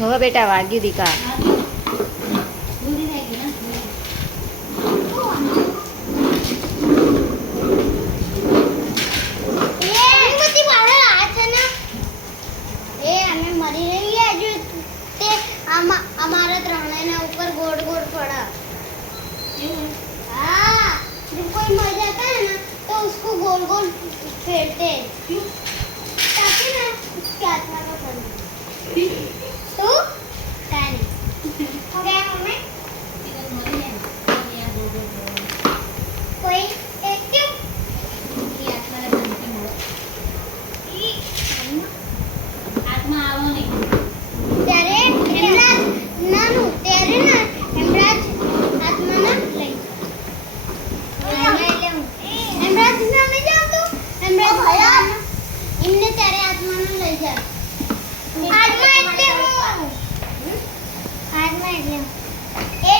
હવે બેટા વાગ્યું દીકા. हमारा त्रणेना ऊपर गोड़ गोड़ पड़ा। हाँ, जब कोई मर जाता है ना तो उसको गोल गोल फेरते हैं ताकि ना उसकी आत्मा को पड़े। तो क्या नहीं हो गया मम्मी? कोई एक क्यों? की आत्मा ने बनते मोड़। आत्मा आओ नहीं। तेरे हेमराज नानू तेरे ना हेमराज आत्मा ना ले हेमराज ना ले जाओ तो हेमराज भैया इनने तेरे आत्मा ना ले जा आत्मा એટલે એટલે